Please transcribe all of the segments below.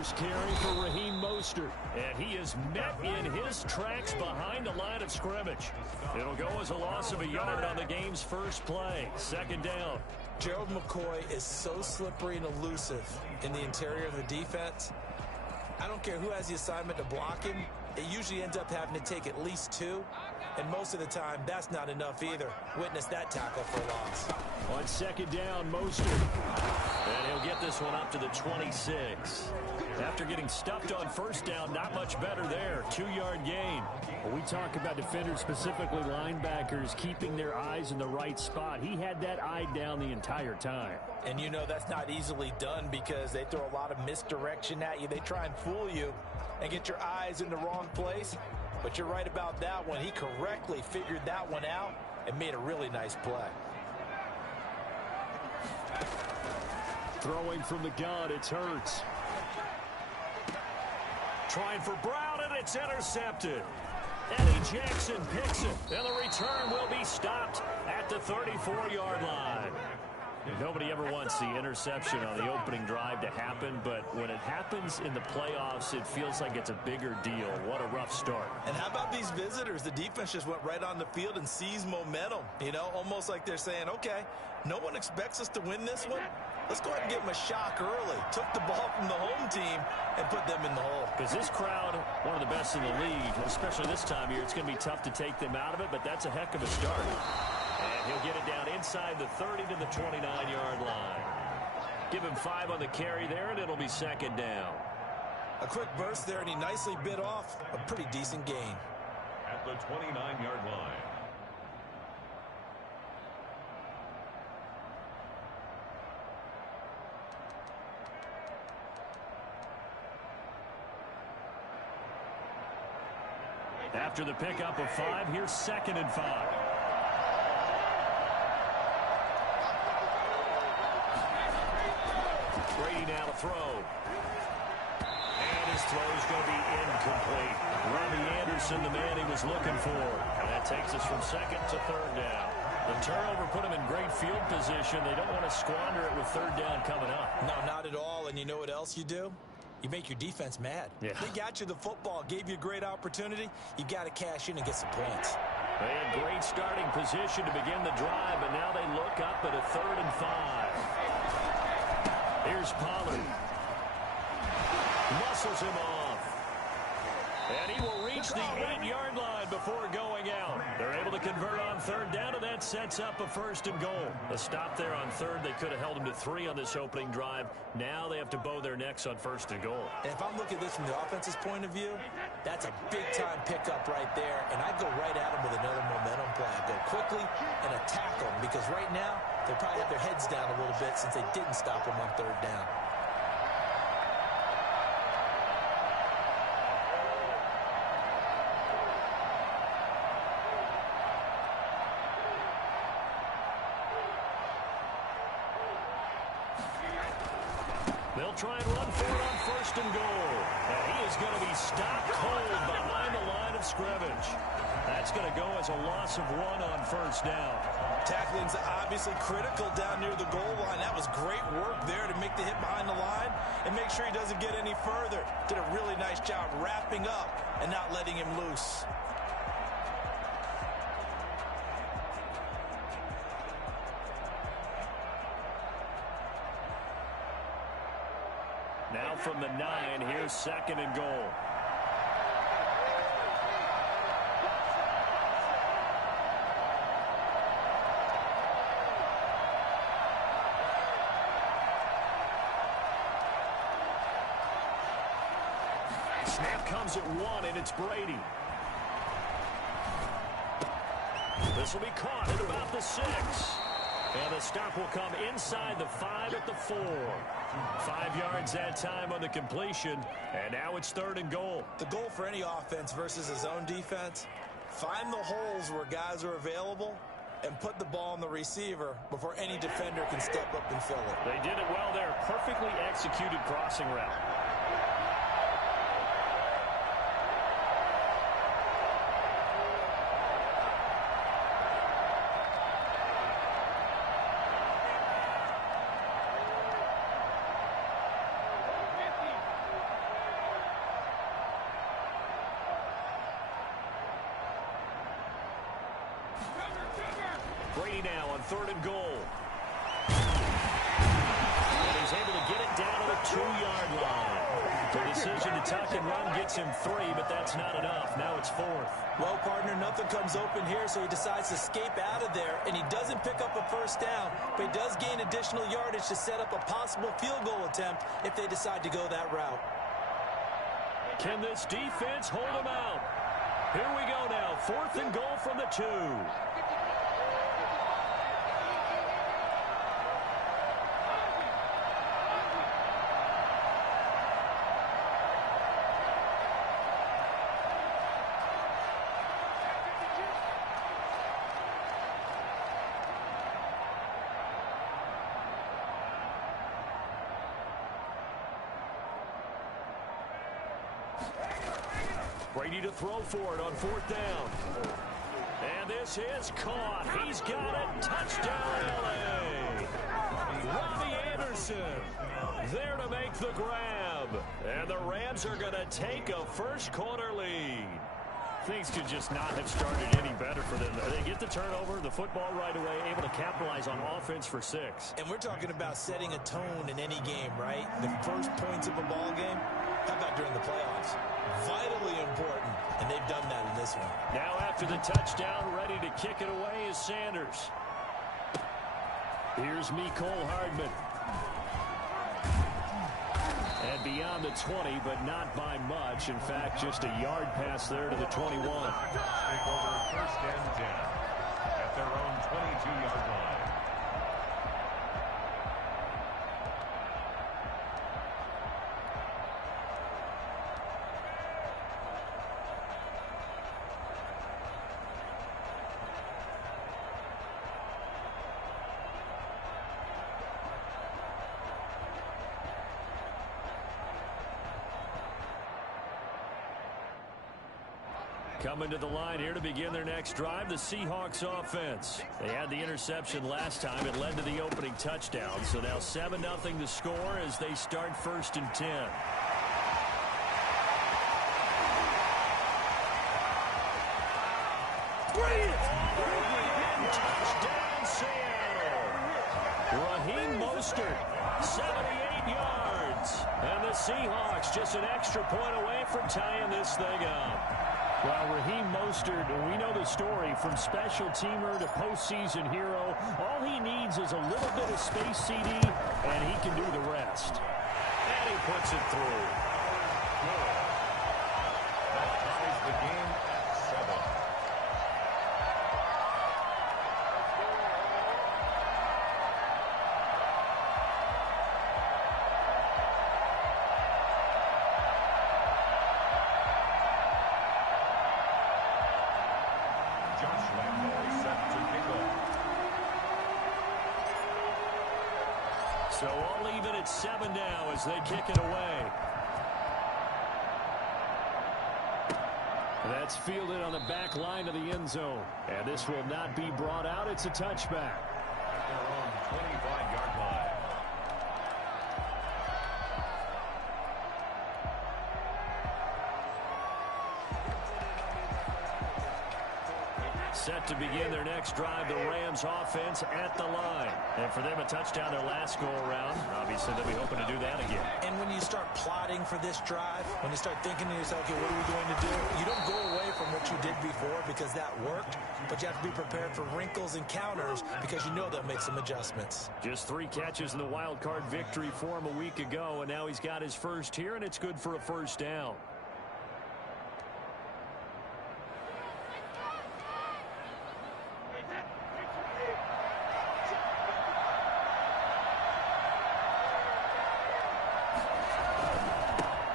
first carry for Raheem Mostert. And he is met in his tracks behind the line of scrimmage. It'll go as a loss of a yard on the game's first play. Second down. Gerald McCoy is so slippery and elusive in the interior of the defense. I don't care who has the assignment to block him. It usually ends up having to take at least two. And most of the time, that's not enough either. Witness that tackle for loss. On second down, Mostert. And he'll get this one up to the 26. After getting stuffed on first down, not much better there. 2-yard gain. Well, we talk about defenders, specifically linebackers, keeping their eyes in the right spot. He had that eye down the entire time. And you know that's not easily done because they throw a lot of misdirection at you. They try and fool you and get your eyes in the wrong place. But you're right about that one. He correctly figured that one out and made a really nice play. Throwing from the gun, it's Hurts. Trying for Brown, and it's intercepted. Eddie Jackson picks it, and the return will be stopped at the 34-yard line. Nobody ever wants the interception on the opening drive to happen, but when it happens in the playoffs, it feels like it's a bigger deal. What a rough start. And how about these visitors? The defense just went right on the field and seized momentum. You know, almost like they're saying, okay, no one expects us to win this one. Let's go ahead and give them a shock early. Took the ball from the home team and put them in the hole. Because this crowd, one of the best in the league, especially this time of year, it's going to be tough to take them out of it, but that's a heck of a start. And he'll get it down inside the 30 to the 29-yard line. Give him 5 on the carry there, and it'll be second down. A quick burst there, and he nicely bit off a pretty decent gain. At the 29-yard line. After the pickup of 5, here's second and 5. Brady now to throw. And his throw is going to be incomplete. Robbie Anderson, the man he was looking for. And that takes us from second to third down. The turnover put him in great field position. They don't want to squander it with third down coming up. No, not at all. And you know what else you do? You make your defense mad. Yeah. They got you the football, gave you a great opportunity. You got to cash in and get some points. They had great starting position to begin the drive, but now they look up at a 3rd and 5. Here's Pollard. Muscles him off. And he will reach the 8-yard line before going out. They're able to convert on third down, and that sets up a 1st and goal. A stop there on third. They could have held him to 3 on this opening drive. Now they have to bow their necks on 1st and goal. And if I'm looking at this from the offense's point of view, that's a big-time pickup right there. And I'd go right at him with another momentum play. I'd go quickly and attack them because right now they probably have their heads down a little bit since they didn't stop him on third down. They'll try and run for it on 1st and goal. And he is going to be stopped cold behind the line of scrimmage. That's going to go as a loss of 1 on 1st down. Tackling's obviously critical down near the goal line. That was great work there to make the hit behind the line and make sure he doesn't get any further. Did a really nice job wrapping up and not letting him loose. Now from the 9, here's 2nd and goal. Snap comes at 1, and it's Brady. This will be caught at about the 6. And the stop will come inside the 5 at the 4. 5 yards that time on the completion, and now it's 3rd and goal. The goal for any offense versus a zone defense, find the holes where guys are available and put the ball on the receiver before any defender can step up and fill it. They did it well there. Perfectly executed crossing route. Brady now on 3rd and goal. And he's able to get it down to the 2-yard line. The decision to tuck and run gets him 3, but that's not enough. Now it's 4th. Well, partner, nothing comes open here, so he decides to escape out of there, and he doesn't pick up a first down, but he does gain additional yardage to set up a possible field goal attempt if they decide to go that route. Can this defense hold him out? Here we go now. 4th and goal from the 2. Brady to throw for it on 4th down. And this is caught. He's got it. Touchdown, L.A. Robbie Anderson there to make the grab. And the Rams are going to take a first-quarter lead. Things could just not have started any better for them. They get the turnover, the football right away, able to capitalize on offense for 6. And we're talking about setting a tone in any game, right? The first points of a ball game. How about during the playoffs? Vitally important, and they've done that in this one. Now after the touchdown, ready to kick it away is Sanders. Here's Mecole Hardman. And beyond the 20, but not by much. In fact, just a yard pass there to the 21. Take over 1st and 10 at their own 22-yard line. Coming to the line here to begin their next drive, the Seahawks offense. They had the interception last time. It led to the opening touchdown. So now 7-0 the score as they start 1st and 10. Touchdown, Seattle. Raheem Mostert, 78 yards. And the Seahawks just an extra point away from tying this thing up. Well, Raheem Mostert, we know the story, from special teamer to postseason hero. All he needs is a little bit of space, CD, and he can do the rest. And he puts it through. That ties the game at 7. So all even at 7 now as they kick it away. That's fielded on the back line of the end zone. And this will not be brought out. It's a touchback. At their own 25-yard line. Set to begin their next drive, the Rams offense at the line. And for them, a touchdown their last go-around. Obviously, they'll be hoping to do that again. And when you start plotting for this drive, when you start thinking to yourself, okay, what are we going to do? You don't go away from what you did before because that worked, but you have to be prepared for wrinkles and counters because you know they'll make some adjustments. Just 3 catches in the wild card victory for him a week ago, and now he's got his first here, and it's good for a first down.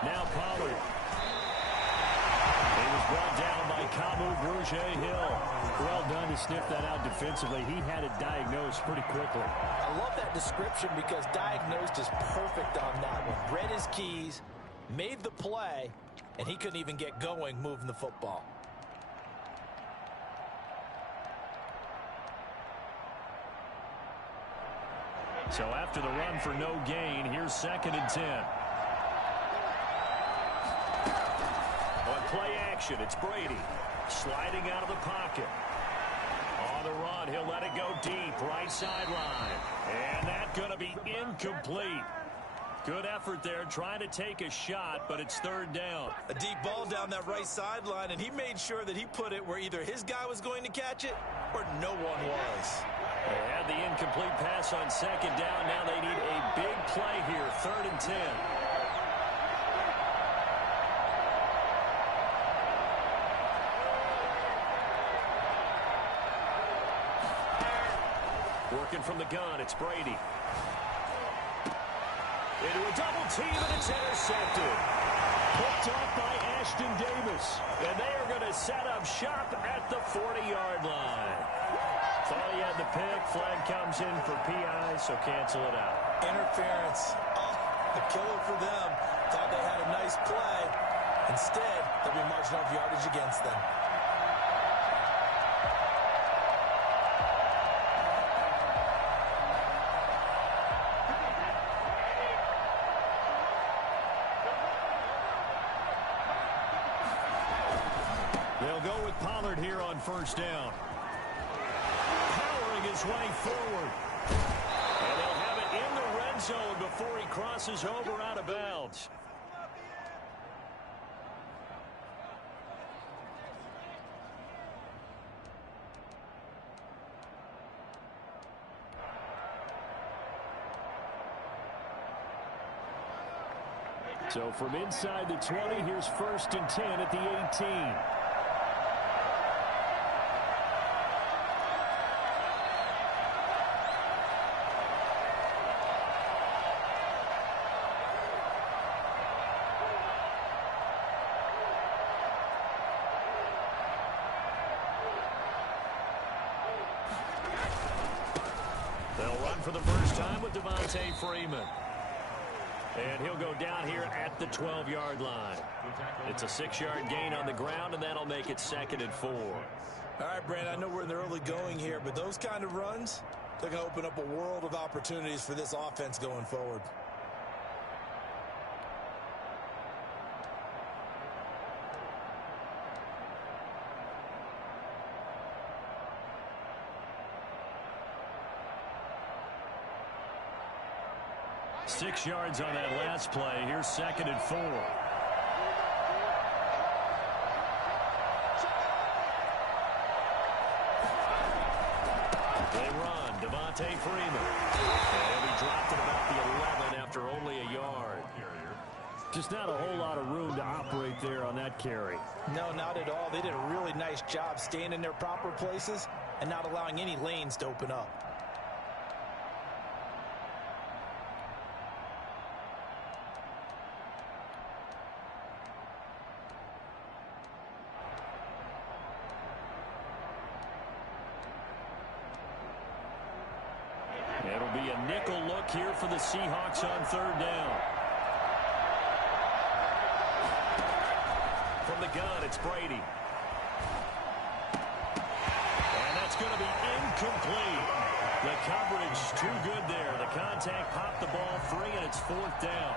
Now Pollard. He was brought down by Kamu Grugier-Hill. Well done to sniff that out defensively. He had it diagnosed pretty quickly. I love that description because diagnosed is perfect on that one. Read his keys, made the play, and he couldn't even get going moving the football. So after the run for no gain, here's 2nd and 10. On play action, it's Brady sliding out of the pocket. On the run. He'll let it go deep, right sideline. And that's going to be incomplete. Good effort there, trying to take a shot, but it's third down. A deep ball down that right sideline, and he made sure that he put it where either his guy was going to catch it or no one was. They had the incomplete pass on second down. Now they need a big play here, 3rd and 10. Working from the gun, it's Brady. Into a double team, and it's intercepted. Picked off by Ashton Davis. And they are going to set up shop at the 40-yard line. Thought he had the pick. Flag comes in for PI, so cancel it out. Interference. Oh, a killer for them. Thought they had a nice play. Instead, they'll be marching off yardage against them. They'll go with Pollard here on first down. Powering his way forward. And they'll have it in the red zone before he crosses over out of bounds. So from inside the 20, here's 1st and 10 at the 18. They'll run for the first time with Devontae Freeman. And he'll go down here at the 12-yard line. It's a 6-yard gain on the ground, and that'll make it 2nd and 4. All right, Brandon, I know we're in the early going here, but those kind of runs, they're going to open up a world of opportunities for this offense going forward. Six yards on that last play. Here's 2nd and 4. They run. Devontae Freeman. And he dropped at about the 11 after only a yard. Just not a whole lot of room to operate there on that carry. No, not at all. They did a really nice job staying in their proper places and not allowing any lanes to open up. It'll be a nickel look here for the Seahawks on 3rd down. From the gun, it's Brady. And that's going to be incomplete. The coverage too good there. The contact popped the ball free, and it's 4th down.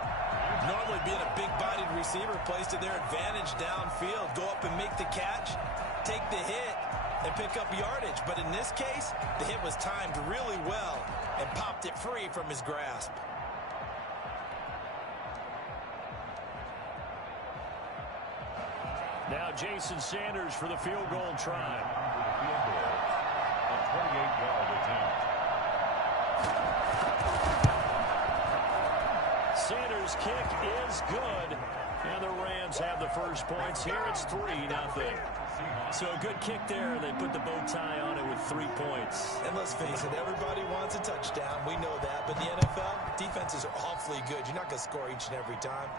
Normally being a big-bodied receiver plays to their advantage downfield. Go up and make the catch, take the hit, and pick up yardage. But in this case, the hit was timed really well and popped it free from his grasp. Now Jason Sanders for the field goal try. A 28-yard attempt. Sanders' kick is good. And the Rams have the first points here. It's 3-0. So a good kick there. They put the bow tie on it with 3 points. And let's face it, everybody wants a touchdown. We know that. But in the NFL, defenses are awfully good. You're not going to score each and every time.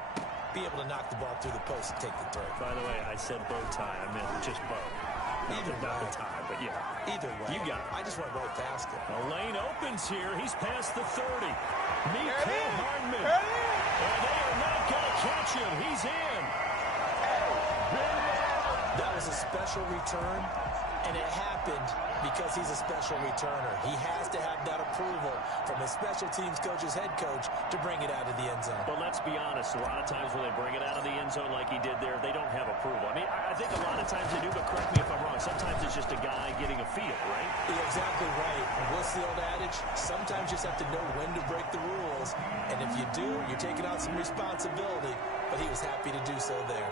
Be able to knock the ball through the post and take the throw. By the way, I said bow tie. I meant just bow. Either not way. the tie, but yeah. Either way. You got it. I just went right past it. The lane opens here. He's past the 30. Mecole Hardman. And they are not going to catch him. He's in. That was a special return, and it happened because he's a special returner. He has to have that approach. approval from his special teams coach's head coach to bring it out of the end zone. But let's be honest, a lot of times when they bring it out of the end zone like he did there, they don't have approval. I mean, I think a lot of times they do, but correct me if I'm wrong. Sometimes it's just a guy getting a feel, right? You're exactly right. What's the old adage? Sometimes you just have to know when to break the rules. And if you do, you're taking on some responsibility. But he was happy to do so there.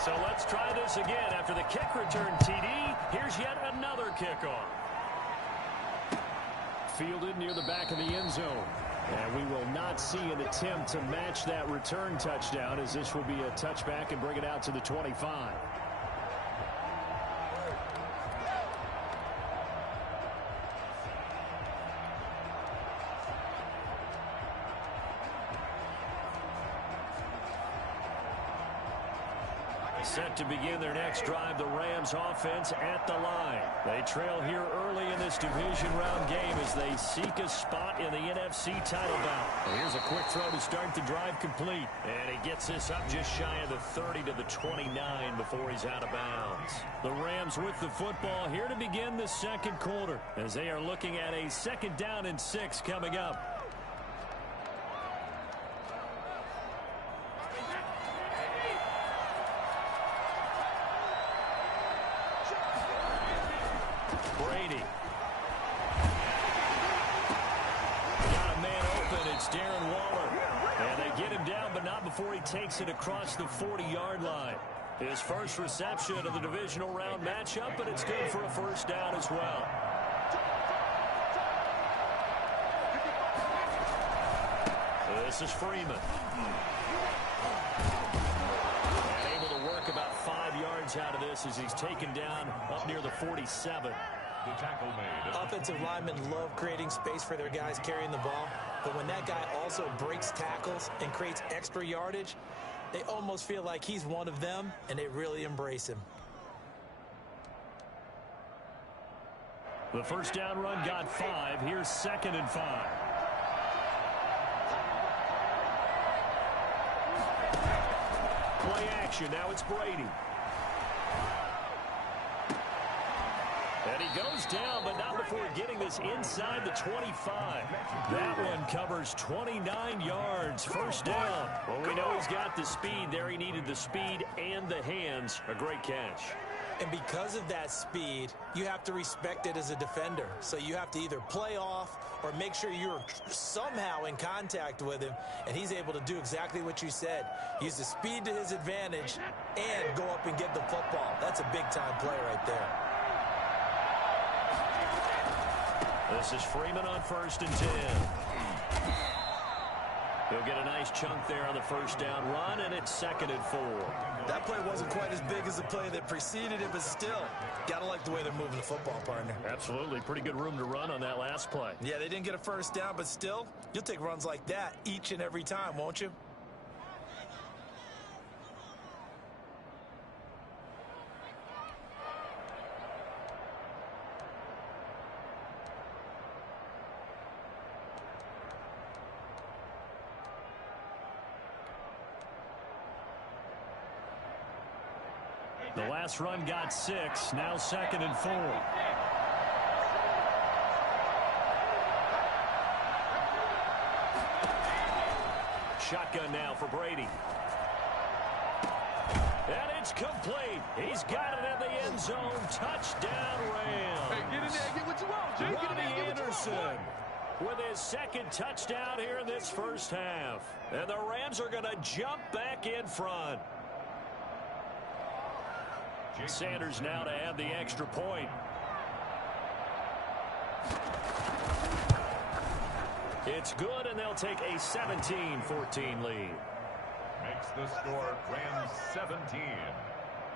So let's try this again. After the kick return TD, here's yet another kickoff. Fielded near the back of the end zone. And we will not see an attempt to match that return touchdown, as this will be a touchback and bring it out to the 25. Set to begin their next drive, the Rams offense at the line. They trail here early in this division round game as they seek a spot in the NFC title bout. Well, here's a quick throw to start the drive complete. And he gets this up just shy of the 30 to the 29 before he's out of bounds. The Rams with the football here to begin the second quarter as they are looking at a 2nd down and 6 coming up. Brady. Got a man open. It's Darren Waller. And they get him down, but not before he takes it across the 40-yard line. His first reception of the divisional round matchup, but it's good for a first down as well. This is Freeman. And able to work about 5 yards out of this as he's taken down up near the 47. The tackle made. Offensive linemen love creating space for their guys carrying the ball. But when that guy also breaks tackles and creates extra yardage, they almost feel like he's one of them, and they really embrace him. The first down run got 5. Here's 2nd and 5. Play action. Now it's Brady. And he goes down, but not before getting this inside the 25. That one covers 29 yards. First down. Well, we know he's got the speed there. He needed the speed and the hands. A great catch. And because of that speed, you have to respect it as a defender. So you have to either play off or make sure you're somehow in contact with him. And he's able to do exactly what you said. Use the speed to his advantage and go up and get the football. That's a big-time play right there. This is Freeman on 1st and 10. He'll get a nice chunk there on the first down run, and it's 2nd and 4. That play wasn't quite as big as the play that preceded it, but still, got to like the way they're moving the football, partner. Absolutely. Pretty good room to run on that last play. Yeah, they didn't get a first down, but still, you'll take runs like that each and every time, won't you? The last run got 6. Now 2nd and 4. Shotgun now for Brady. And it's complete. He's got it in the end zone. Touchdown, Rams. Hey, get in there, get what you want, Jay. Robbie Anderson with his 2nd touchdown here in this first half. And the Rams are going to jump back in front. Sanders now to add the extra point. It's good, and they'll take a 17-14 lead. Makes the score Rams 17.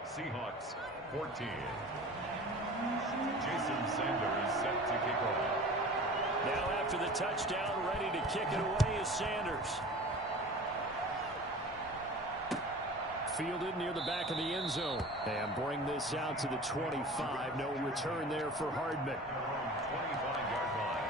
Seahawks 14. Jason Sanders set to kick off. Now after the touchdown, ready to kick it away is Sanders. Fielded near the back of the end zone. And bring this out to the 25. No return there for Hardman. 25-yard line.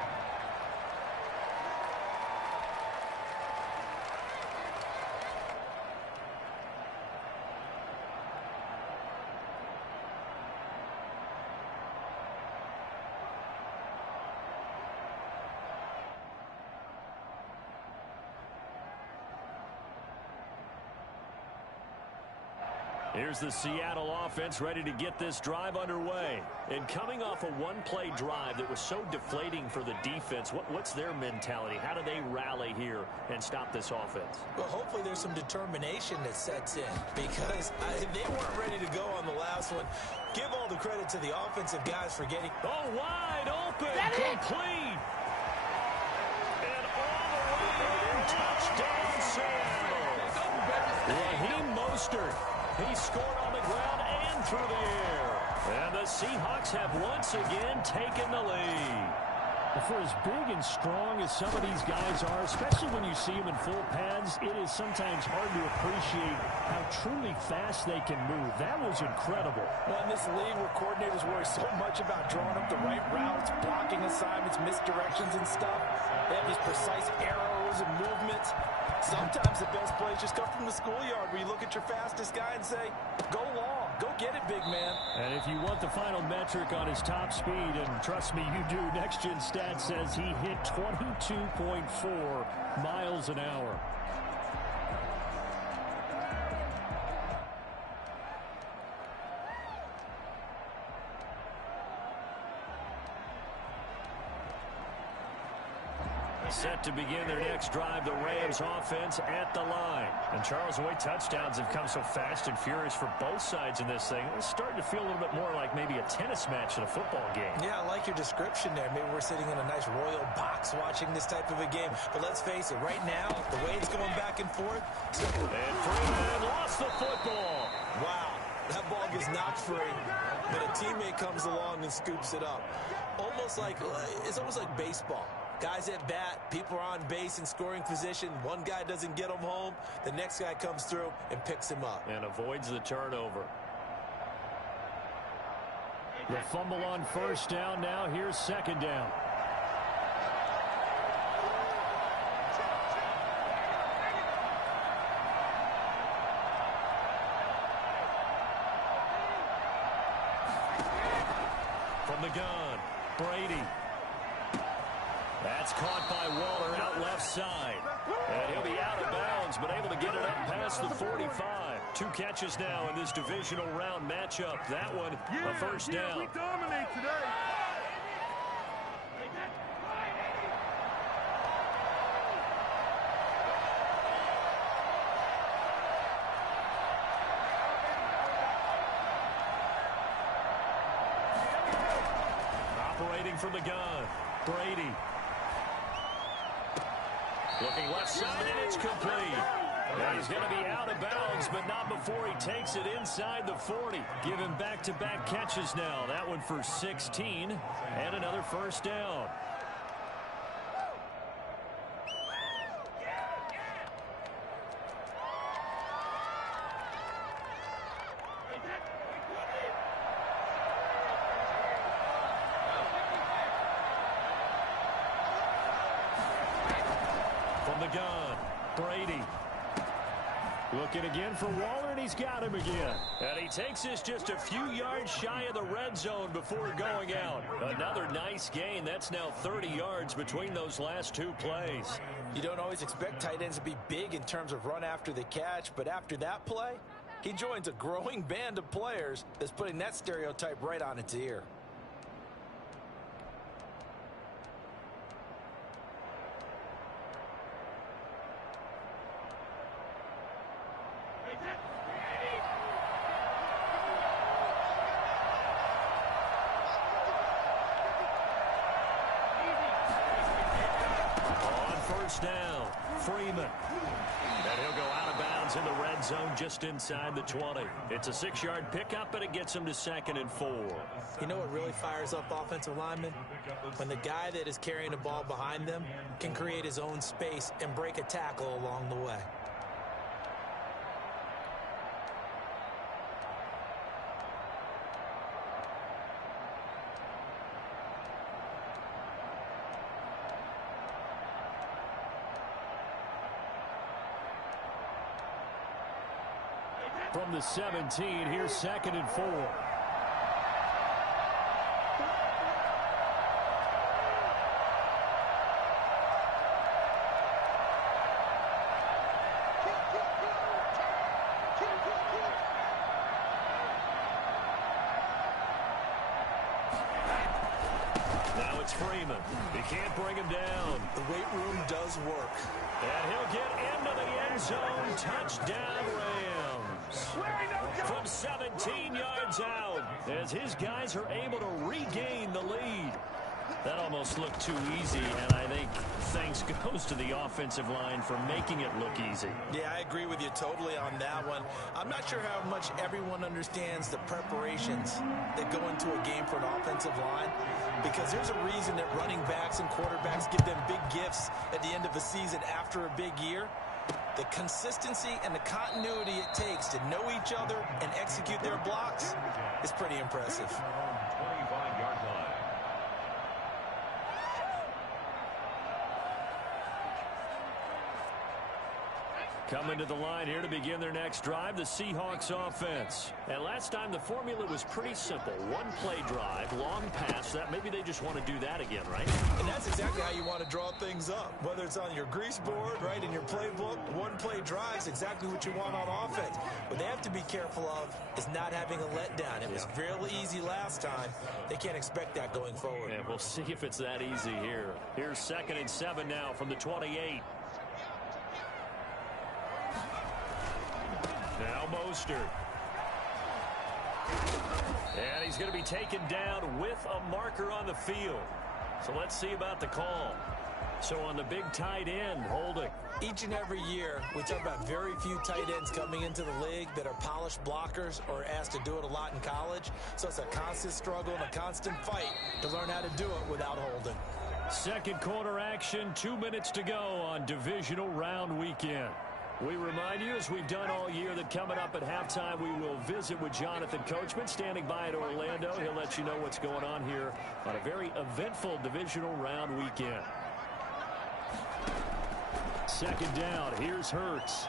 Here's the Seattle offense ready to get this drive underway. And coming off a one-play drive that was so deflating for the defense, what's their mentality? How do they rally here and stop this offense? Well, hopefully there's some determination that sets in because they weren't ready to go on the last one. Give all the credit to the offensive guys for getting... Oh, wide open, complete. And all the way in, touchdown, Seattle. Raheem Mostert. He scored on the ground and through the air. And the Seahawks have once again taken the lead. For as big and strong as some of these guys are, especially when you see them in full pads, it is sometimes hard to appreciate how truly fast they can move. That was incredible. Well, in this league where coordinators worry so much about drawing up the right routes, blocking assignments, misdirections and stuff, they have these precise arrows and movements. Sometimes the best plays just come from the schoolyard where you look at your fastest guy and say, go long, go get it, big man. And if you want the final metric on his top speed, and trust me, you do, Next Gen Stats says he hit 22.4 miles an hour. Set to begin their next drive, the Rams offense at the line. And Charles, the way touchdowns have come so fast and furious for both sides in this thing, it's starting to feel a little bit more like maybe a tennis match in a football game. Yeah, I like your description there. Maybe we're sitting in a nice royal box watching this type of a game. But let's face it, right now, the way it's going back and forth. And Freeman lost the football. Wow, that ball gets knocked free, but a teammate comes along and scoops it up. It's almost like baseball. Guys at bat, people are on base in scoring position. One guy doesn't get him home. The next guy comes through and picks him up. And avoids the turnover. The fumble on first down. Now here's second down. From the gun, Brady. That's caught by Waller out left side. And he'll be out of bounds, but able to get it up past the 45. 2 catches now in this divisional round matchup. That one, a first down. We dominate today. Operating from the gun, Brady. Looking left side, and it's complete. And he's going to be out of bounds, but not before he takes it inside the 40. Giving back-to-back catches now. That one for 16, and another first down. The gun, Brady. Looking again for Waller, and he's got him again. And he takes this just a few yards shy of the red zone before going out. Another nice gain. That's now 30 yards between those last 2 plays. You don't always expect tight ends to be big in terms of run after the catch, but after that play, he joins a growing band of players that's putting that stereotype right on its ear. Down, Freeman. And he'll go out of bounds in the red zone just inside the 20. It's a 6-yard pickup, and it gets him to 2nd and 4. You know what really fires up offensive linemen? When the guy that is carrying the ball behind them can create his own space and break a tackle along the way. From the 17, here's 2nd and 4. Freeman. He can't bring him down. The weight room does work. And he'll get into the end zone. Touchdown, Rams. From 17 yards out, as his guys are able to regain the lead. That almost looked too easy, and I think thanks goes to the offensive line for making it look easy. Yeah, I agree with you totally on that one. I'm not sure how much everyone understands the preparations that go into a game for an offensive line, because there's a reason that running backs and quarterbacks give them big gifts at the end of a season after a big year. The consistency and the continuity it takes to know each other and execute their blocks is pretty impressive. 25-yard line. Coming to the line here to begin their next drive, the Seahawks offense. And last time the formula was pretty simple. One play drive, long pass. That maybe they just want to do that again, right? And that's exactly how you want to draw things up. Whether it's on your grease board, right, in your playbook, one play drive is exactly what you want on offense. What they have to be careful of is not having a letdown. It was fairly easy last time. They can't expect that going forward. And we'll see if it's that easy here. Here's 2nd and 7 now from the 28. Now Mostert. And he's going to be taken down with a marker on the field. So let's see about the call. So on the big tight end, holding. Each and every year, we talk about very few tight ends coming into the league that are polished blockers or asked to do it a lot in college. So it's a constant struggle and a constant fight to learn how to do it without holding. Second quarter action, 2 minutes to go on divisional round weekend. We remind you, as we've done all year, that coming up at halftime, we will visit with Jonathan Coachman, standing by at Orlando. He'll let you know what's going on here on a very eventful divisional round weekend. Second down, here's Hurts.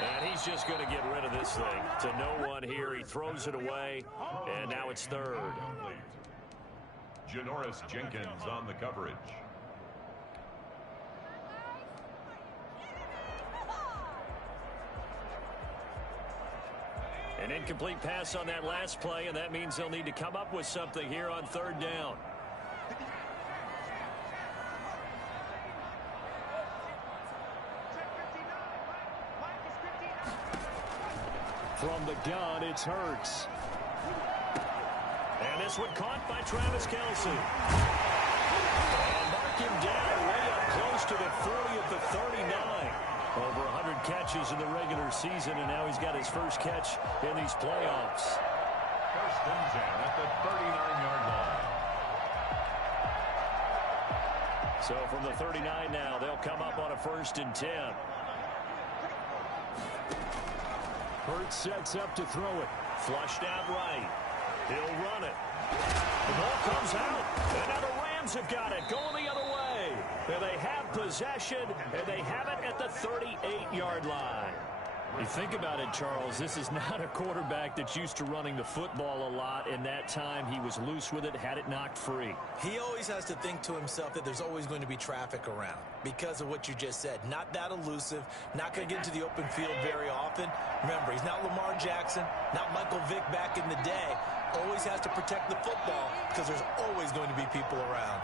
And he's just going to get rid of this thing to no one here. He throws it away, and now it's third. Janoris Jenkins on the coverage. An incomplete pass on that last play, and that means they'll need to come up with something here on third down. From the gun, it's Hurts. And this one caught by Travis Kelce. And mark him down way up close to the 40 at the 39. Over 100 catches in the regular season, and now he's got his first catch in these playoffs. 1st and 10 at the 39-yard line. So from the 39 now, they'll come up on a 1st and 10. Hurts sets up to throw it. Flushed out right. He'll run it. The ball comes out, and now the Rams have got it, going the other way. And they have possession, and they have it at the 38-yard line. You think about it, Charles, this is not a quarterback that's used to running the football a lot, and that time he was loose with it, had it knocked free. He always has to think to himself that there's always going to be traffic around because of what you just said. Not that elusive, not going to get into the open field very often. Remember, he's not Lamar Jackson, not Michael Vick back in the day. Always has to protect the football because there's always going to be people around.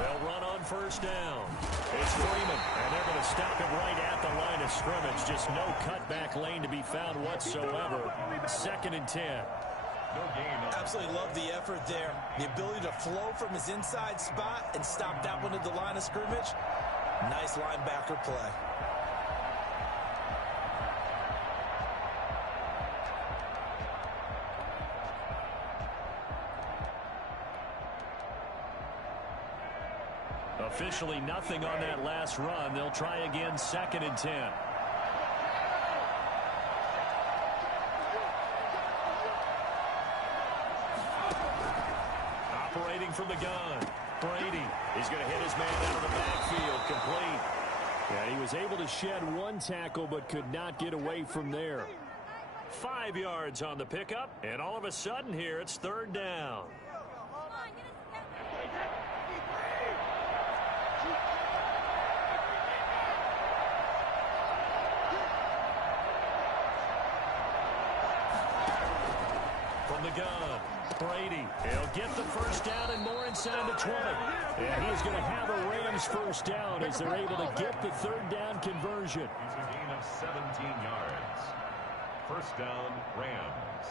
They'll run on 1st down. It's Freeman, and they're going to stop him right at the line of scrimmage. Just no cutback lane to be found whatsoever. 2nd and 10. No gain. Absolutely love the effort there. The ability to flow from his inside spot and stop that one at the line of scrimmage. Nice linebacker play. Officially nothing on that last run. They'll try again, 2nd and 10. Operating from the gun. Brady. He's going to hit his man out of the backfield. Complete. Yeah, he was able to shed one tackle but could not get away from there. 5 yards on the pickup, and all of a sudden here it's 3rd down. From the gun, Brady, he'll get the first down and more inside the 20. And he's going to have a Rams first down as they're able to get the third down conversion. It's a gain of 17 yards. First down, Rams.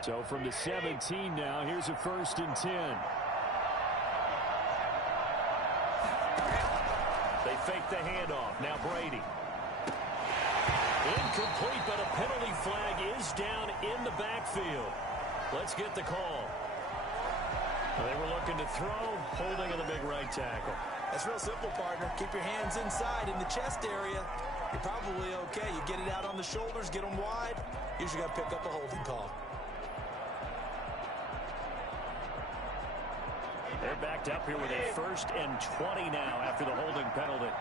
So from the 17 now, here's a 1st and 10. They fake the handoff. Now Brady. Incomplete, but a penalty flag is down in the backfield. Let's get the call. They were looking to throw, holding of the big right tackle. That's real simple, partner. Keep your hands inside in the chest area. You're probably okay. You get it out on the shoulders, get them wide. Usually got to pick up a holding call. They're backed up here with a 1st and 20 now after the holding penalty.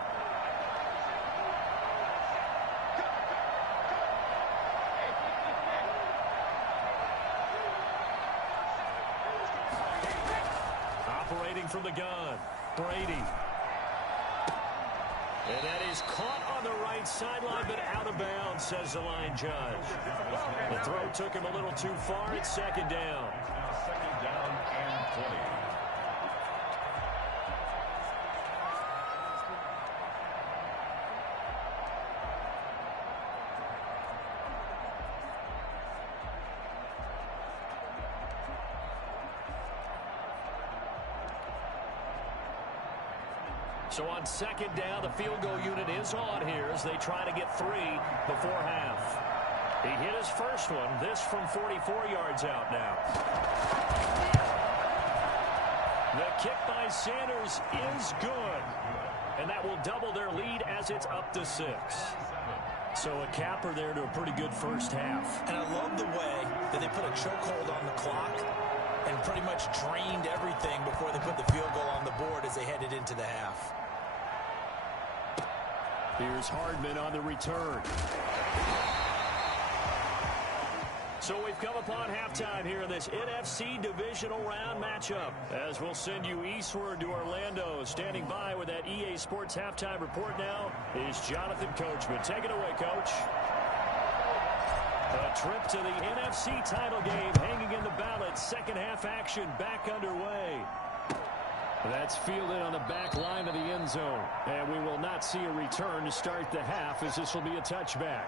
Operating from the gun, Brady. And that is caught on the right sideline, but out of bounds, says the line judge. The throw took him a little too far. It's 2nd down. Now 2nd down and 20. So on 2nd down, the field goal unit is on here as they try to get 3 before half. He hit his first one. This from 44 yards out now. The kick by Sanders is good. And that will double their lead as it's up to 6. So a capper there to a pretty good first half. And I love the way that they put a chokehold on the clock and pretty much drained everything before they put the field goal on the board as they headed into the half. Here's Hardman on the return. So we've come upon halftime here in this NFC divisional round matchup. As we'll send you eastward to Orlando. Standing by with that EA Sports halftime report now is Jonathan Coachman. Take it away, Coach. A trip to the NFC title game hanging in the balance. Second half action back underway. That's fielded on the back line of the end zone. And we will not see a return to start the half as this will be a touchback.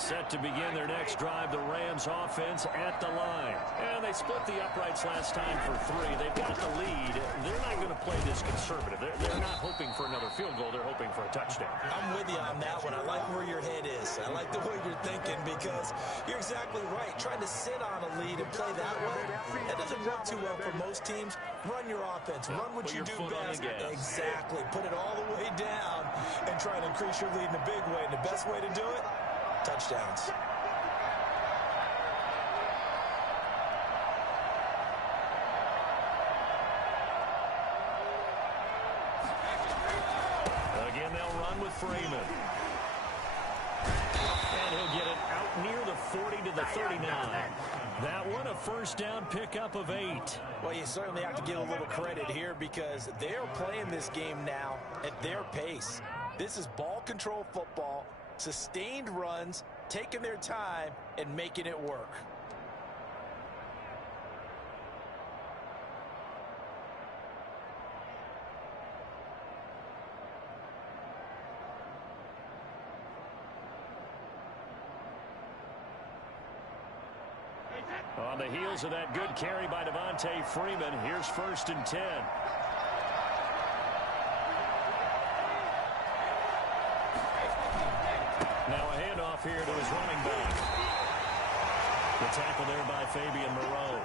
Set to begin their next drive, the Rams offense at the line. And they split the uprights last time for 3. They've got the lead. They're not going to play this conservative. They're not hoping for another field goal. They're hoping for a touchdown. I'm with you on that one. I like where your head is. I like the way you're thinking because you're exactly right. Trying to sit on a lead and play that way, that doesn't work too well for most teams. Run your offense. Run what you do best. Exactly. Put it all the way down and try to increase your lead in a big way. And the best way to do it, touchdowns. Again, they'll run with Freeman. And he'll get it out near the 40 to the 39. That one a first down pickup of 8. Well, you certainly have to give a little credit here because they're playing this game now at their pace. This is ball control football. Sustained runs, taking their time, and making it work. On the heels of that good carry by Devontae Freeman, here's 1st and 10. Now a handoff here to his running back. The tackle there by Fabian Moreau.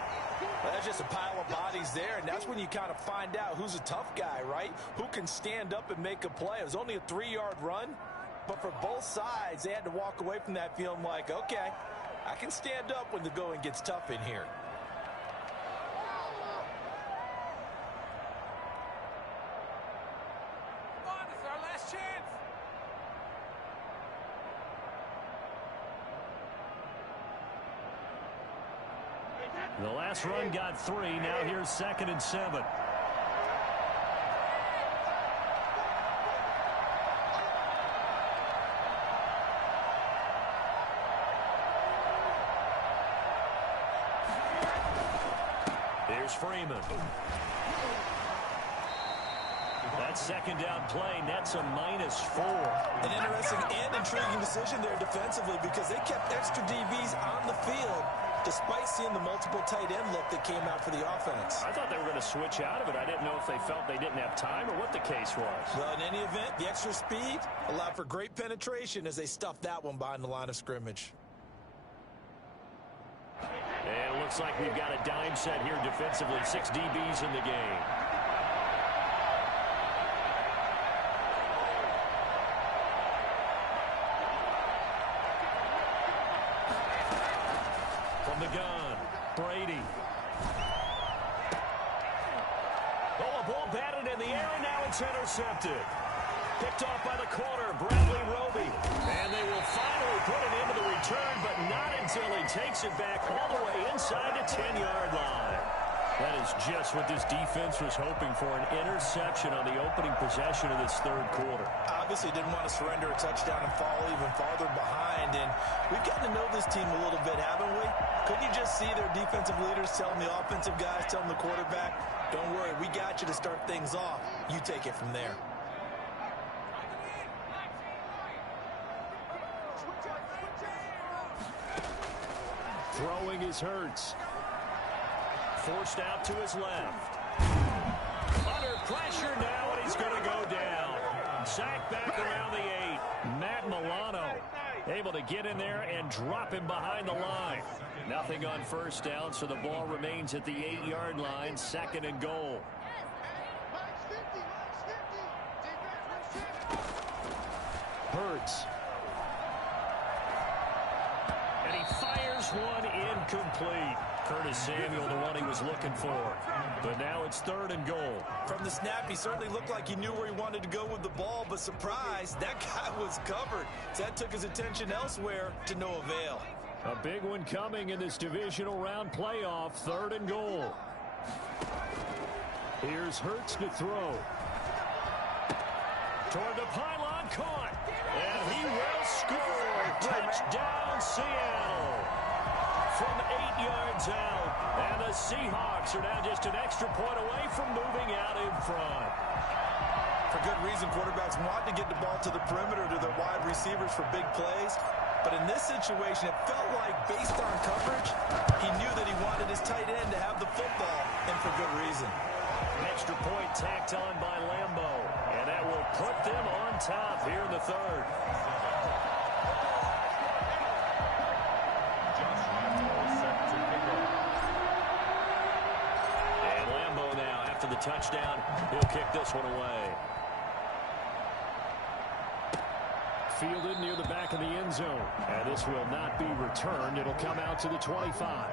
Well, that's just a pile of bodies there, and that's when you kind of find out who's a tough guy, right? Who can stand up and make a play. It was only a 3-yard run, but for both sides, they had to walk away from that feeling like, okay, I can stand up when the going gets tough in here. Come on, this is our last chance. The last run got 3. Now here's 2nd and 7. Here's Freeman. That 2nd down play nets a -4. An interesting and intriguing decision there defensively because they kept extra DBs on the field despite seeing the multiple tight end look that came out for the offense. I thought they were going to switch out of it. I didn't know if they felt they didn't have time or what the case was. Well, in any event, the extra speed allowed for great penetration as they stuffed that one behind the line of scrimmage. And it looks like we've got a dime set here defensively. 6 DBs in the game. From the gun, Brady. Oh, a ball batted in the air, and now it's intercepted. Picked off by the corner, Bradley Roby. And they will finally put it into the return, but not until he takes it back all the way inside the 10-yard line. That is just what this defense was hoping for, an interception on the opening possession of this third quarter. Obviously didn't want to surrender a touchdown and fall even farther behind, and we've gotten to know this team a little bit, haven't we? Couldn't you just see their defensive leaders telling the offensive guys, telling the quarterback, don't worry, we got you to start things off. You take it from there. Throwing is Hurts. Forced out to his left. Under pressure now, and he's going to go down. Sacked back around the 8. Matt Milano able to get in there and drop him behind the line. Nothing on first down, so the ball remains at the 8-yard line. 2nd and goal. Hurts. And he fires one incomplete. Curtis Samuel, the one he was looking for. But now it's 3rd and goal. From the snap, he certainly looked like he knew where he wanted to go with the ball, but surprise, that guy was covered. So that took his attention elsewhere to no avail. A big one coming in this divisional round playoff. 3rd and goal. Here's Hurts to throw. Toward the pylon, caught. And he will score. Touchdown, Seattle. From 8 yards out. And the Seahawks are now just an extra point away from moving out in front. For good reason, quarterbacks want to get the ball to the perimeter to their wide receivers for big plays. But in this situation, it felt like, based on coverage, he knew that he wanted his tight end to have the football, and for good reason. An extra point tacked on by Lambo. And that will put them on top here in the 3rd. And Lambo now, after the touchdown, he'll kick this one away. Fielded near the back of the end zone. And this will not be returned. It'll come out to the 25.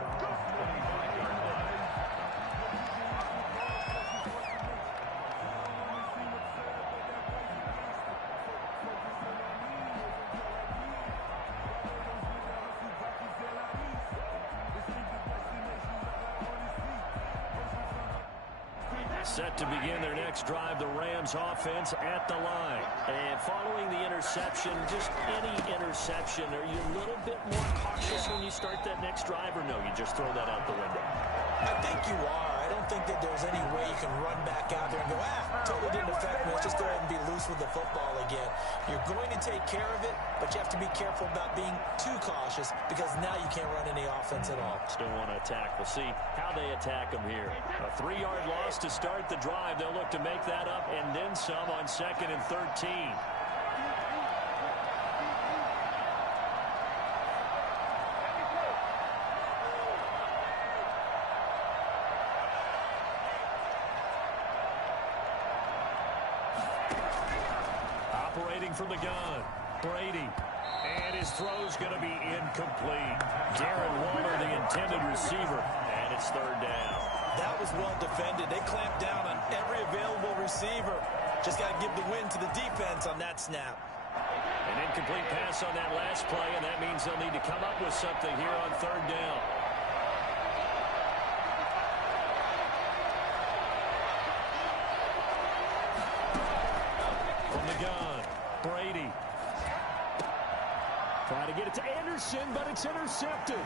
Set to begin their next drive, the Rams offense at the line. And following the interception, just any interception, are you a little bit more cautious when you start that next drive, or no, you just throw that out the window? I think you are. I don't think that there's any way you can run back out there and go, totally didn't affect me. Let's just go ahead and be loose with the football again. You're going to take care of it, but you have to be careful about being too cautious because now you can't run any offense at all. Still want to attack. We'll see how they attack them here. A 3-yard loss to start the drive. They'll look to make that up and then some on 2nd and 13. Operating from the gun, Brady. And his throw's going to be incomplete. Darren Waller, the intended receiver, and it's 3rd down. That was well defended. They clamped down on every available receiver. Just got to give the win to the defense on that snap. An incomplete pass on that last play, and that means they'll need to come up with something here on 3rd down. to get it to Anderson, but it's intercepted.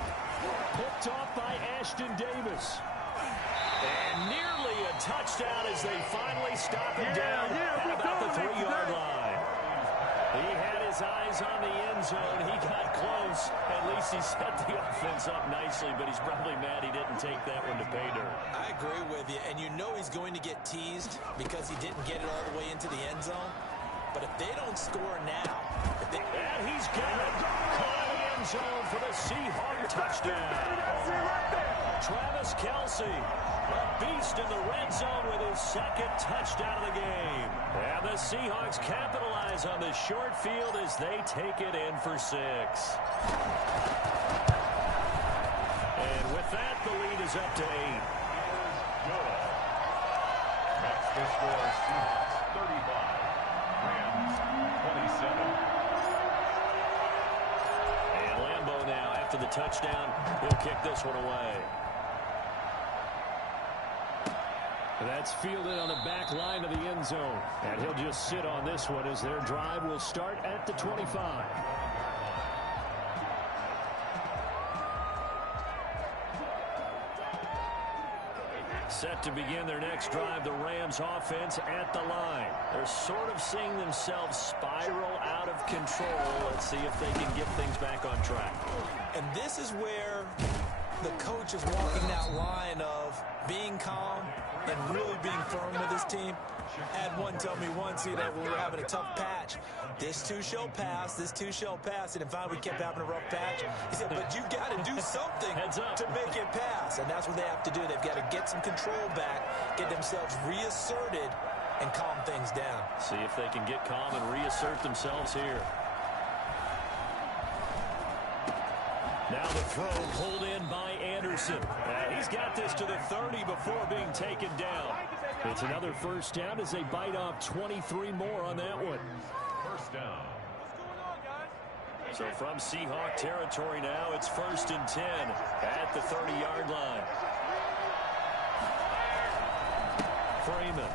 Picked off by Ashton Davis. And nearly a touchdown as they finally stop him down at about the 3-yard line. He had his eyes on the end zone. He got close. At least he set the offense up nicely, but he's probably mad he didn't take that one to pay dirt. I agree with you, and you know he's going to get teased because he didn't get it all the way into the end zone. But if they don't score now... And he's got it. Caught in the end zone for the Seahawk touchdown. Travis Kelce, a beast in the red zone with his second touchdown of the game. And the Seahawks capitalize on the short field as they take it in for 6. And with that, the lead is up to 8. That's the score. Seahawks 35. Rams 27. And Lambeau now, after the touchdown, he'll kick this one away. That's fielded on the back line of the end zone. And he'll just sit on this one as their drive will start at the 25. Set to begin their next drive, the Rams offense at the line. They're sort of seeing themselves spiral out of control. Let's see if they can get things back on track. And this is where the coach is walking that line of being calm and really being firm with his team. I had one tell me once, when we were having a tough patch, this too shall pass, this too shall pass, and if finally we kept having a rough patch, he said, but you got to do something to make it pass, and that's what they have to do. They've got to get some control back, get themselves reasserted, and calm things down. See if they can get calm and reassert themselves here. Now the throw pulled in by Anderson. He's got this to the 30 before being taken down. It's another first down as they bite off 23 more on that one. First down. So from Seahawk territory now, it's 1st and 10 at the 30-yard line. Freeman.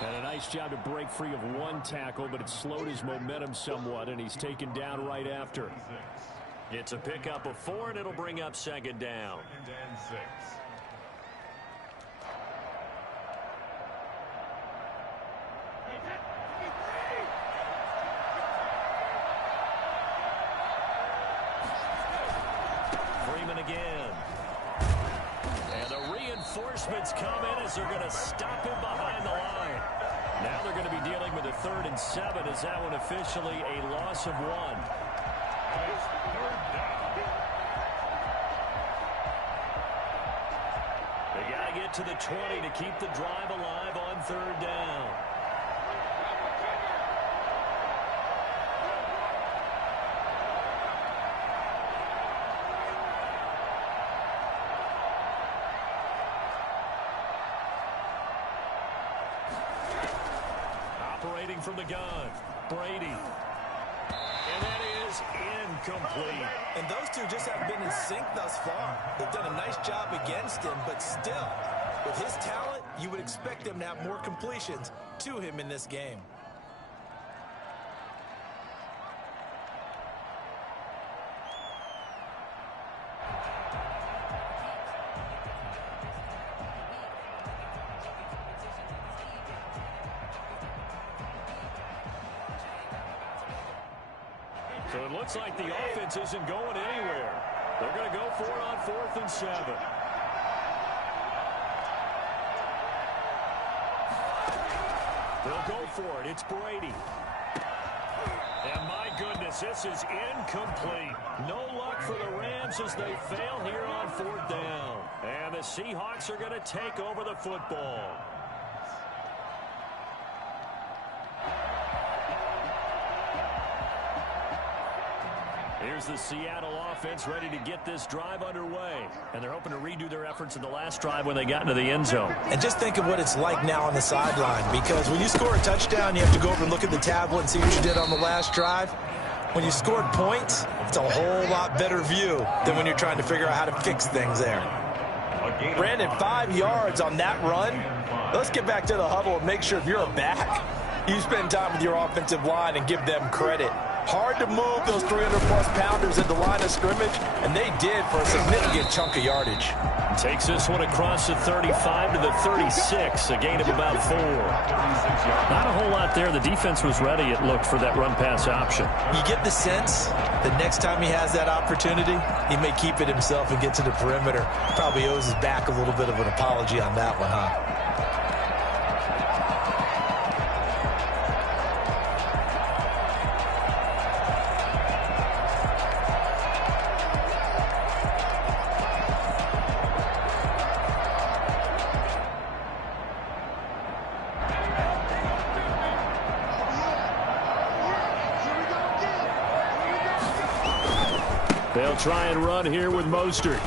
And a nice job to break free of one tackle, but it slowed his momentum somewhat, and he's taken down right after. It's a pickup of 4, and it'll bring up 2nd down. 2nd and 6. Freeman again. And the reinforcements come in as they're going to stop him behind the line. Now they're going to be dealing with a 3rd and 7 as that one officially a loss of 1. They got to get to the 20 to keep the drive alive on 3rd down. Operating from the gun, Brady. And that is incomplete. And those two just haven't been in sync thus far. They've done a nice job against him, but still, with his talent, you would expect them to have more completions to him in this game. So it looks like the offense isn't going anywhere. They're going to go for it on 4th and 7. They'll go for it. It's Brady. And my goodness, this is incomplete. No luck for the Rams as they fail here on 4th down. And the Seahawks are going to take over the football. Here's the Seattle offense ready to get this drive underway. And they're hoping to redo their efforts in the last drive when they got into the end zone. And just think of what it's like now on the sideline, because when you score a touchdown, you have to go over and look at the tablet and see what you did on the last drive. When you scored points, it's a whole lot better view than when you're trying to figure out how to fix things there. Brandon, 5 yards on that run. Let's get back to the huddle and make sure if you're a back, you spend time with your offensive line and give them credit. Hard to move those 300-plus pounders at the line of scrimmage, and they did for a significant chunk of yardage. Takes this one across the 35 to the 36, a gain of about 4. Not a whole lot there. The defense was ready, it looked, for that run-pass option. You get the sense that next time he has that opportunity, he may keep it himself and get to the perimeter. Probably owes his back a little bit of an apology on that one, huh? They'll try and run here with Mostert.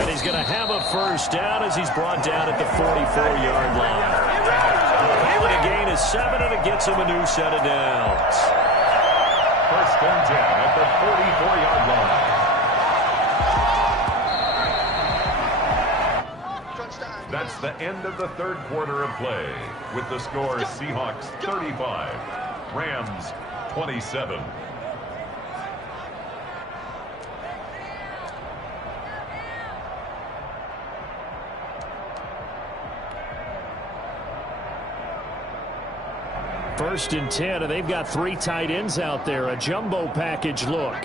And he's going to have a first down as he's brought down at the 44-yard line. Call it a gain of 7, and it gets him a new set of downs. First and 10 at the 44-yard line. That's the end of the third quarter of play, with the score Seahawks 35, Rams 27. First and 10, and they've got 3 tight ends out there. A jumbo package look.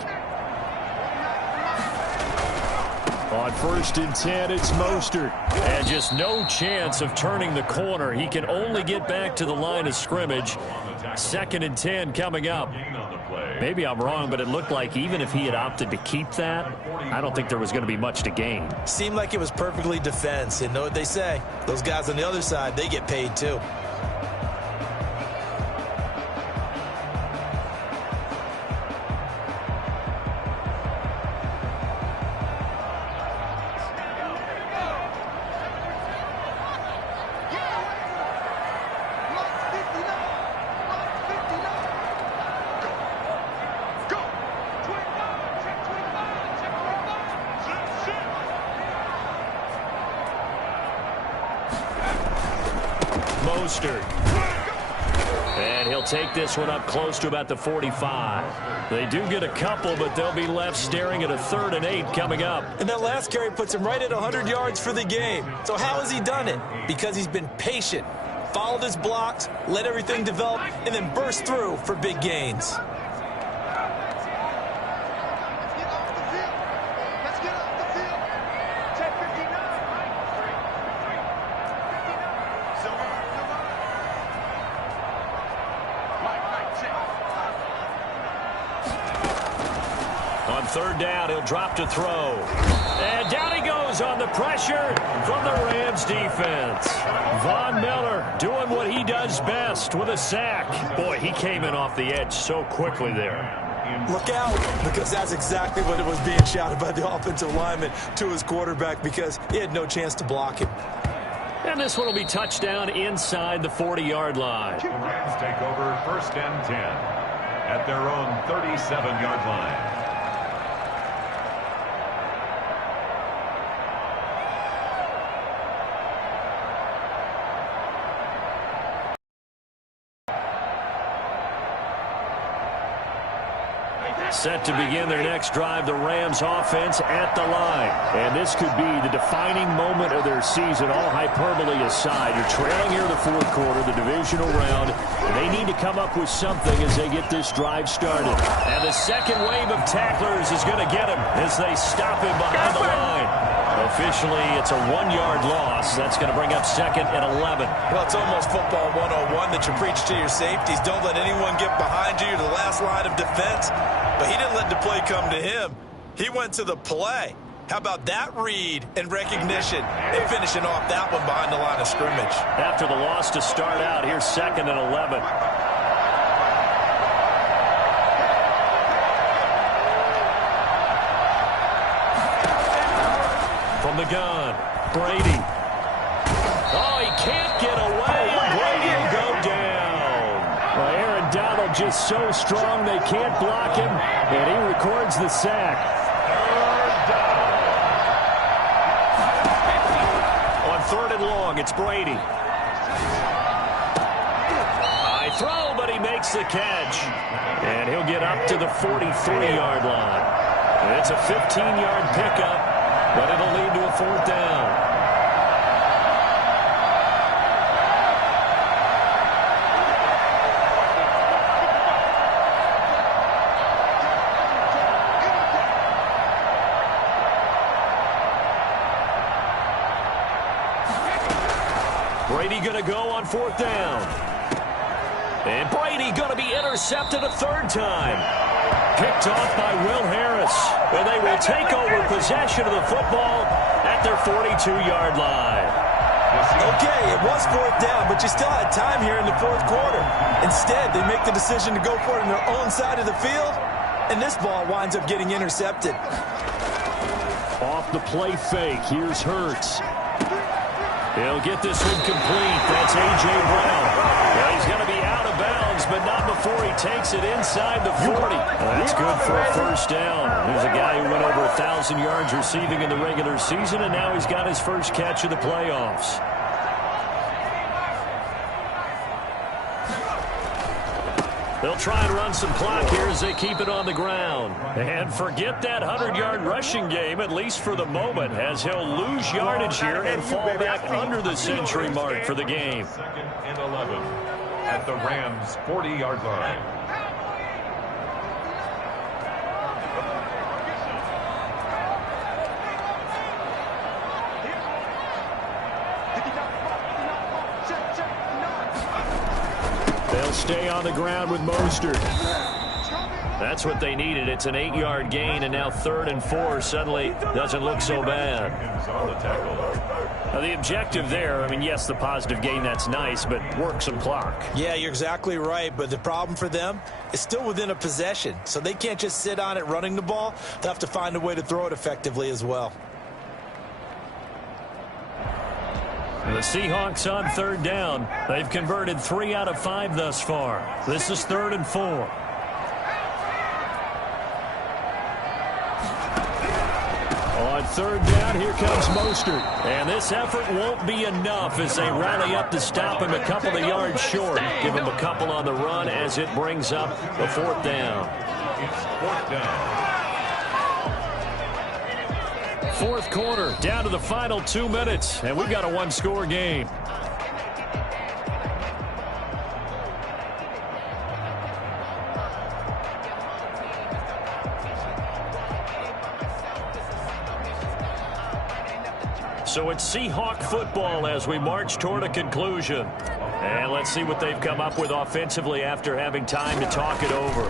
On first and 10, it's Mostert. And just no chance of turning the corner. He can only get back to the line of scrimmage. Second and 10 coming up. Maybe I'm wrong, but it looked like even if he had opted to keep that, I don't think there was going to be much to gain. Seemed like it was perfectly defense. And know what they say? Those guys on the other side, they get paid too. Mostert. And he'll take this one up close to about the 45. They do get a couple, but they'll be left staring at a 3rd and 8 coming up. And that last carry puts him right at 100 yards for the game. So how has he done it? Because he's been patient, followed his blocks, let everything develop, and then burst through for big gains. Third down, he'll drop to throw. And down he goes on the pressure from the Rams defense. Von Miller doing what he does best with a sack. Boy, he came in off the edge so quickly there. Look out, because that's exactly what it was being shouted by the offensive lineman to his quarterback, because he had no chance to block him. And this one will be touchdown inside the 40-yard line. The Rams take over first and 10 at their own 37-yard line. Set to begin their next drive, the Rams offense at the line. And this could be the defining moment of their season, all hyperbole aside. You're trailing here in the fourth quarter, the divisional round. They need to come up with something as they get this drive started. And the second wave of tacklers is going to get him as they stop him behind the line. Officially, it's a 1-yard loss. That's going to bring up second and 11. Well, it's almost football 101 that you preach to your safeties. Don't let anyone get behind you. You're the last line of defense. But he didn't let the play come to him. He went to the play. How about that read and recognition and finishing off that one behind the line of scrimmage? After the loss to start out, here's second and 11. From the gun, Brady. Oh, he can't get away, and Brady will go down. Well, Aaron Donald just so strong they can't block him, and he records the sack. On third and long, it's Brady. I throw, but he makes the catch. And he'll get up to the 43-yard line. It's a 15-yard pickup, but it'll lead to a 4th down. Brady going to go on 4th down. And Brady going to be intercepted a 3rd time. Picked off by Will Harris. And they will take over possession of the football at their 42-yard line. Okay, it was 4th down, but you still had time here in the 4th quarter. Instead, they make the decision to go for it on their own side of the field, and this ball winds up getting intercepted. Off the play fake, here's Hurts. He'll get this one complete. That's A.J. Brown. Well, he's going to be out of bounds, but not before he takes it inside the 40. That's good for a 1st down. There's a guy who went over 1,000 yards receiving in the regular season, and now he's got his first catch of the playoffs. They'll try and run some clock here as they keep it on the ground. And forget that 100-yard rushing game, at least for the moment, as he'll lose yardage here and fall back under the century mark for the game. 2nd and 11 at the Rams' 40-yard line. They'll stay on the ground with Mostert. That's what they needed. It's an 8-yard gain, and now 3rd and 4 suddenly doesn't look so bad. On the tackle. Now, the objective there, I mean, yes, the positive gain, that's nice, but work some clock. Yeah, you're exactly right, but the problem for them is still within a possession, so they can't just sit on it running the ball. They'll have to find a way to throw it effectively as well. The Seahawks on 3rd down. They've converted 3 out of 5 thus far. This is 3rd and 4. On 3rd down, here comes Mostert. And this effort won't be enough as they rally up to stop him a couple of yards short. Give him a couple on the run as it brings up the 4th down. It's 4th down. 4th quarter, down to the final 2 minutes, and we've got a 1-score game. So it's Seahawk football as we march toward a conclusion. And let's see what they've come up with offensively after having time to talk it over.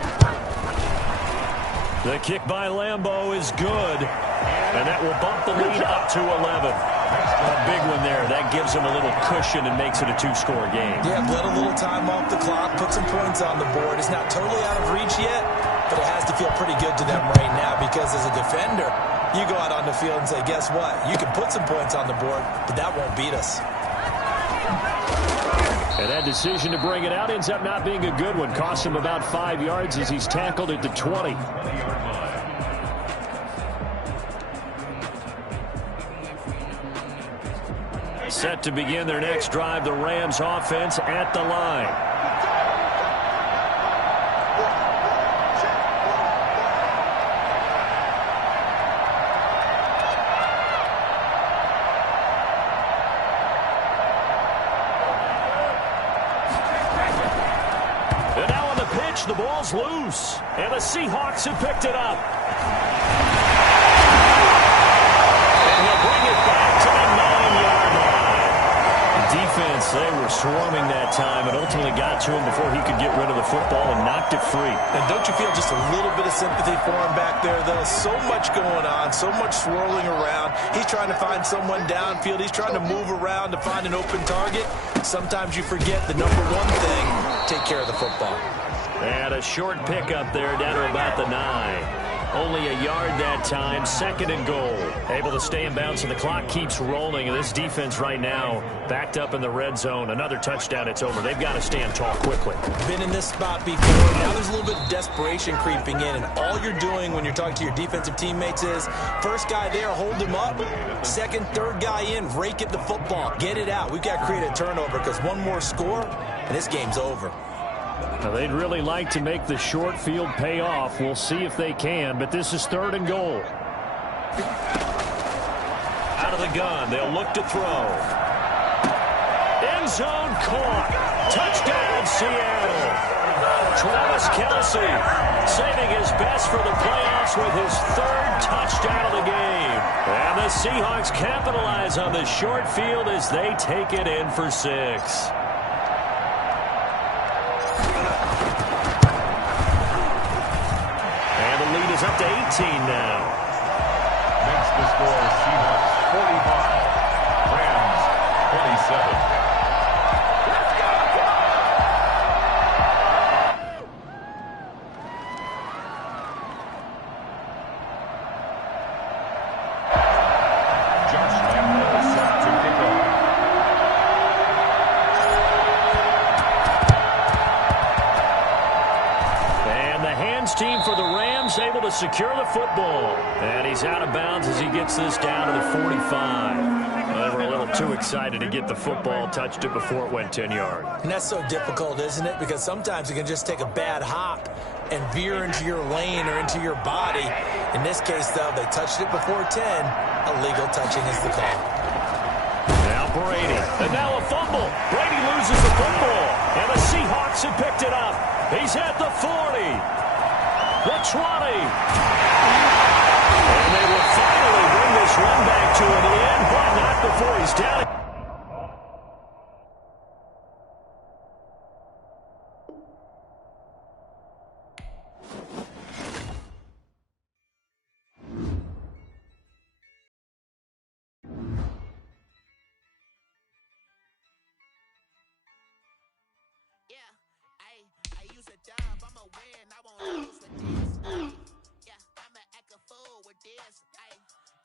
The kick by Lambeau is good, and that will bump the lead up to 11. A big one there. That gives them a little cushion and makes it a 2-score game. Yeah, let a little time off the clock, put some points on the board. It's not totally out of reach yet, but it has to feel pretty good to them right now because as a defender, you go out on the field and say, guess what? You can put some points on the board, but that won't beat us. And that decision to bring it out ends up not being a good one. Costs him about 5 yards as he's tackled at the 20. Set to begin their next drive, the Rams offense at the line. And now on the pitch, the ball's loose. And the Seahawks have picked it up. And he'll bring it back to the 9-yard line. Defense, they were swarming that time and ultimately got to him before he could get rid of the football and knocked it free. And don't you feel just a little bit of sympathy for him back there, though? So much going on, so much swirling around. He's trying to find someone downfield. He's trying to move around to find an open target. Sometimes you forget the number one thing, take care of the football. And a short pickup there down to about the 9. Only a yard that time, 2nd and goal. Able to stay in bounds, and the clock keeps rolling. And this defense right now backed up in the red zone. Another touchdown, it's over. They've got to stand tall quickly. Been in this spot before. Now there's a little bit of desperation creeping in. And all you're doing when you're talking to your defensive teammates is, first guy there, hold him up. Second, third guy in, rake at the football. Get it out. We've got to create a turnover because one more score, and this game's over. Now, they'd really like to make the short field pay off. We'll see if they can, but this is 3rd and goal. Out of the gun, they'll look to throw. End zone caught. Touchdown, Seattle. Travis Kelce saving his best for the playoffs with his 3rd touchdown of the game. And the Seahawks capitalize on the short field as they take it in for 6. And the lead is up to 18 now. Makes the score Seahawks 45, Rams 27. Team for the Rams able to secure the football. And he's out of bounds as he gets this down to the 45. They were a little too excited to get the football, touched it before it went 10 yards. And that's so difficult, isn't it? Because sometimes you can just take a bad hop and veer into your lane or into your body. In this case, though, they touched it before 10. Illegal touching is the call. Now Brady. And now a fumble. Brady loses the football. And the Seahawks have picked it up. He's at the 40. The 20. And they will finally bring this run back to an end, but not before he's down.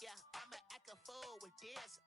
Yeah, I'ma act a fool with this.